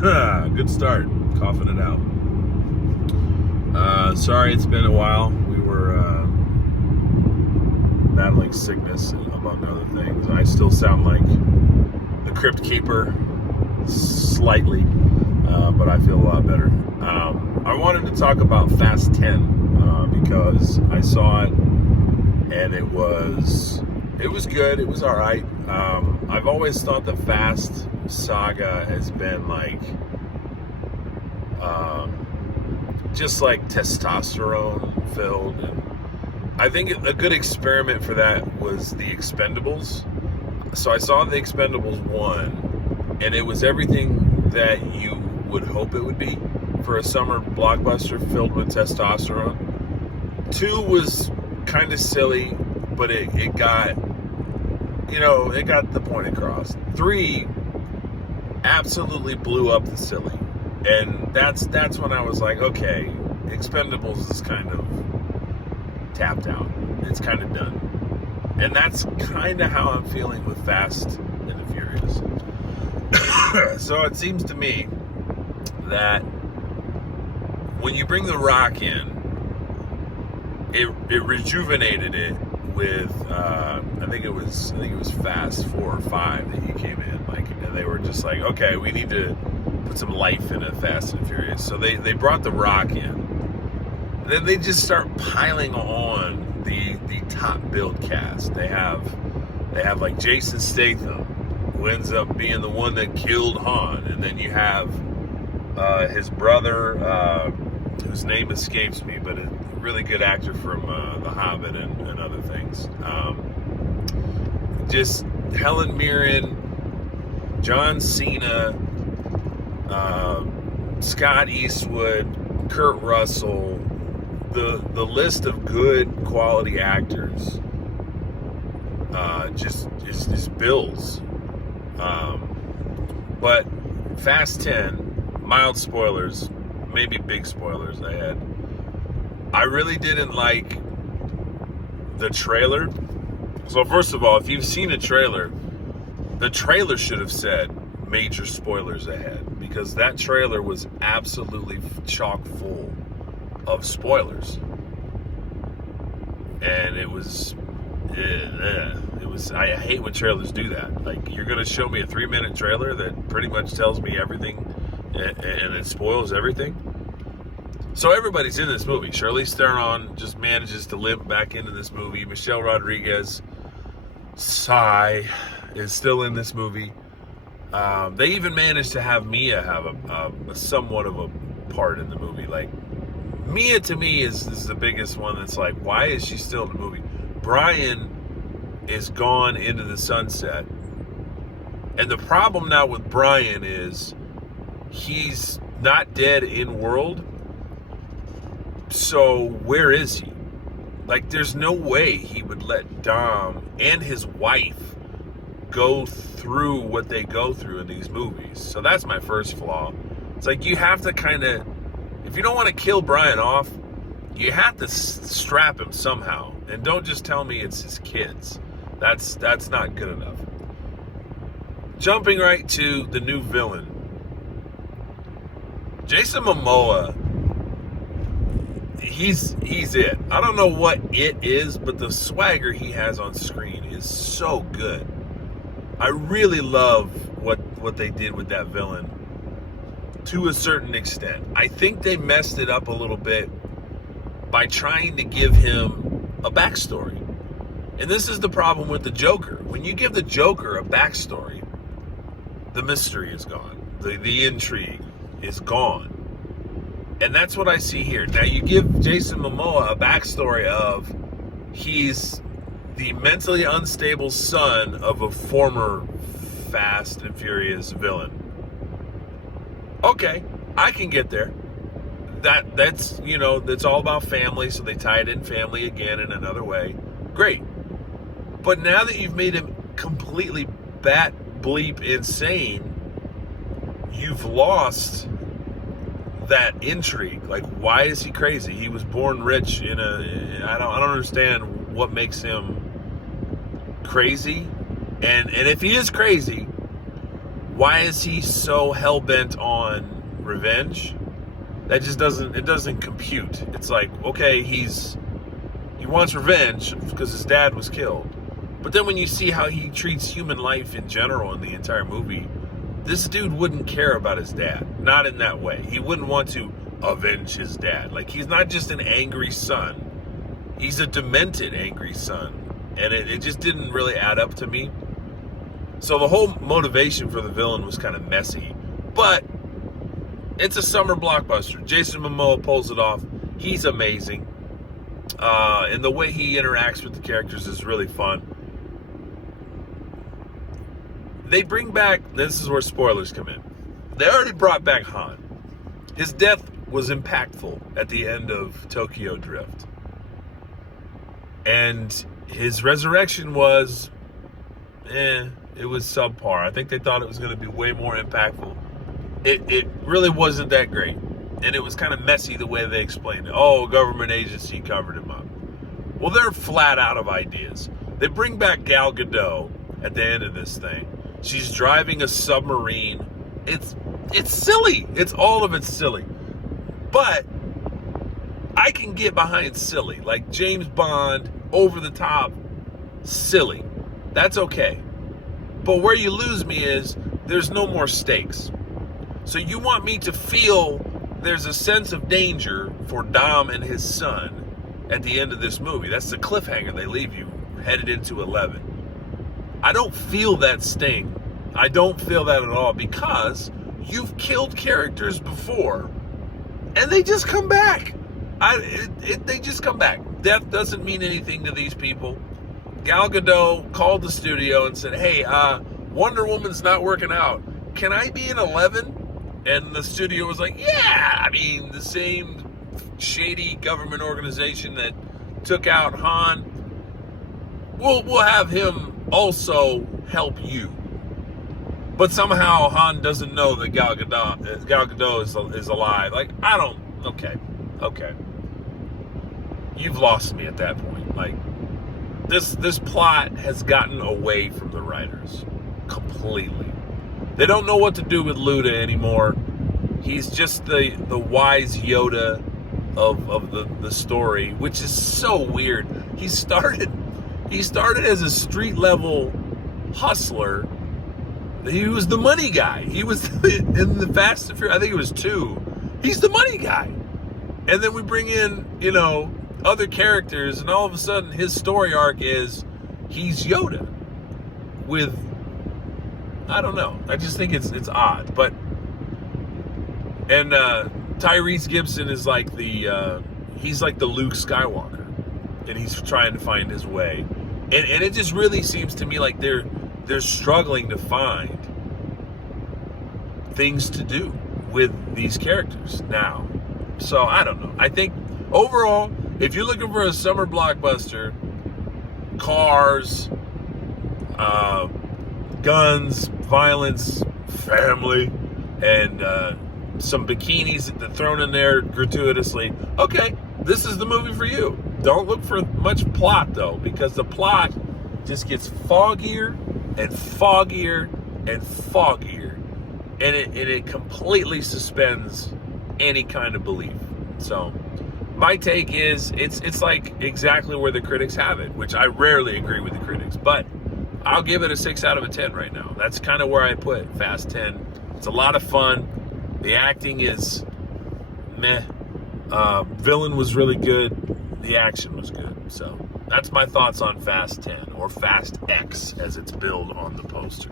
Good start. Coughing it out. Sorry it's been a while. We were battling sickness, among other things. I still sound like the Crypt Keeper slightly, but I feel a lot better. I wanted to talk about Fast 10 because I saw it and it was good. It was all right. I've always thought the Fast saga has been like just like testosterone filled, and I think a good experiment for that was the Expendables. So I saw the Expendables 1, and it was everything that you would hope it would be for a summer blockbuster filled with testosterone. 2 was kind of silly, but it got, it got the point across. 3 absolutely blew up the silly. And that's when I was like, okay, Expendables is kind of tapped out. It's kind of done. And that's kind of how I'm feeling with Fast and the Furious. So it seems to me that when you bring The Rock in, it rejuvenated it with I think it was Fast 4 or 5 that he came in, and they were just like, okay, we need to put some life into Fast and Furious. So they brought The Rock in. And then they just start piling on the top build cast. They have like Jason Statham, who ends up being the one that killed Han, and then you have his brother, whose name escapes me, but a really good actor from The Hobbit and other things. Just Helen Mirren, John Cena, Scott Eastwood, Kurt Russell, the list of good quality actors just builds. But Fast 10, mild spoilers, maybe big spoilers ahead. I really didn't like the trailer. So first of all, if you've seen a trailer, the trailer should have said major spoilers ahead, because that trailer was absolutely chock full of spoilers. And it was I hate when trailers do that. Like, you're going to show me a 3-minute trailer that pretty much tells me everything and it spoils everything. So everybody's in this movie. Charlize Theron just manages to limp back into this movie. Michelle Rodriguez, sigh, is still in this movie. They even managed to have Mia have a somewhat of a part in the movie. Like, Mia to me is the biggest one that's like, why is she still in the movie? Brian is gone into the sunset. And the problem now with Brian is he's not dead in world. So where is he? Like, there's no way he would let Dom and his wife go through what they go through in these movies. So that's my first flaw. It's like, you have to kind of, if you don't want to kill Brian off, you have to strap him somehow. And don't just tell me it's his kids. That's not good enough. Jumping right to the new villain. Jason Momoa, he's it. I don't know what it is, but the swagger he has on screen is so good. I really love what they did with that villain to a certain extent. I think they messed it up a little bit by trying to give him a backstory. And this is the problem with the Joker. When you give the Joker a backstory, the mystery is gone. The intrigue is gone. And that's what I see here. Now, you give Jason Momoa a backstory of he's the mentally unstable son of a former Fast and Furious villain. Okay, I can get there. That's all about family, so they tied in family again in another way. Great. But now that you've made him completely bat bleep insane, you've lost that intrigue. Like, why is he crazy? He was born rich I don't understand what makes him crazy. And if he is crazy, why is he so hell-bent on revenge? That just doesn't compute. It's like, okay, he wants revenge because his dad was killed. But then when you see how he treats human life in general in the entire movie, this dude wouldn't care about his dad. Not in that way. He wouldn't want to avenge his dad. Like, he's not just an angry son. He's a demented angry son. And it just didn't really add up to me. So the whole motivation for the villain was kind of messy. But it's a summer blockbuster. Jason Momoa pulls it off. He's amazing. And the way he interacts with the characters is really fun. They bring back, this is where spoilers come in. They already brought back Han. His death was impactful at the end of Tokyo Drift. And his resurrection was, it was subpar. I think they thought it was going to be way more impactful. It really wasn't that great. And it was kind of messy the way they explained it. Oh, a government agency covered him up. Well, they're flat out of ideas. They bring back Gal Gadot at the end of this thing. She's driving a submarine. It's silly. It's all of it's silly. But I can get behind silly. Like James Bond, over the top, silly. That's okay. But where you lose me is there's no more stakes. So you want me to feel there's a sense of danger for Dom and his son at the end of this movie. That's the cliffhanger they leave you headed into 11. I don't feel that sting. I don't feel that at all because you've killed characters before and they just come back. They just come back. Death doesn't mean anything to these people. Gal Gadot called the studio and said, hey, Wonder Woman's not working out. Can I be in 11? And the studio was like, yeah, I mean, the same shady government organization that took out Han, we'll have him also help you. But somehow Han doesn't know that Gal Gadot is alive. Like, okay. You've lost me at that point. Like, this plot has gotten away from the writers completely. They don't know what to do with Luda anymore. He's just the wise Yoda of the story, which is so weird. He started as a street level hustler. He was the money guy. He was in the Fast and Furious, I think it was 2. He's the money guy. And then we bring in, other characters, and all of a sudden his story arc is he's Yoda with, I don't know. I just think it's odd. But and Tyrese Gibson is like he's like the Luke Skywalker, and he's trying to find his way. And it just really seems to me like they're struggling to find things to do with these characters now. So I don't know. I think overall, if you're looking for a summer blockbuster, cars, guns, violence, family, and some bikinis thrown in there gratuitously, okay, this is the movie for you. Don't look for much plot, though, because the plot just gets foggier and foggier and foggier, and it completely suspends any kind of belief. So my take is it's like exactly where the critics have it, which I rarely agree with the critics, but I'll give it a 6 out of 10 right now. That's kind of where I put Fast 10. It's a lot of fun. The acting is meh. Villain was really good. The action was good. So that's my thoughts on Fast 10, or Fast X as it's billed on the poster.